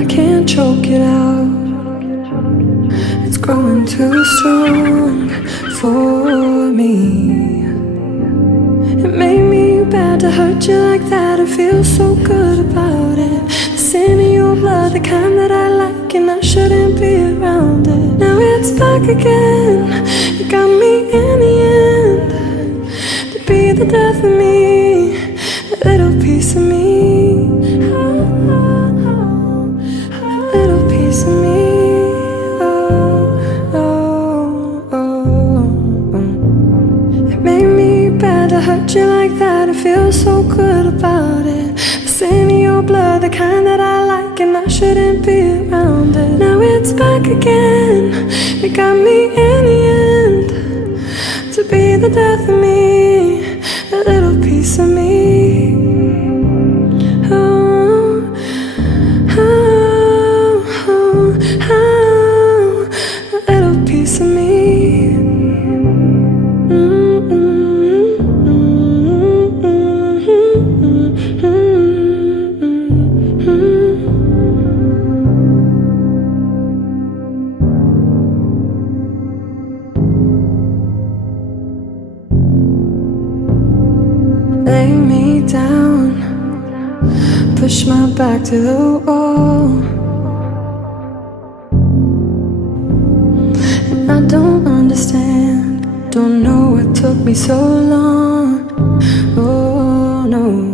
I can't choke it out. It's growing too strong for me. It made me bad to hurt you like that. I feel so good about it. The sin in your blood, the kind that I like, and I shouldn't be around it. Now it's back again. You got me in the end. To be the death of me, a little piece of me, a little piece of me. It made me bad to hurt you like that. I feel so good about it. The sin in your blood, the kind that I like, and I shouldn't be around it. Now it's back again. You got me in the end. To be the death of me, a little piece of me. Oh, oh, oh, oh, a little piece of me. Lay me down, push my back to the wall, and I don't understand, don't know what took me so long. Oh no.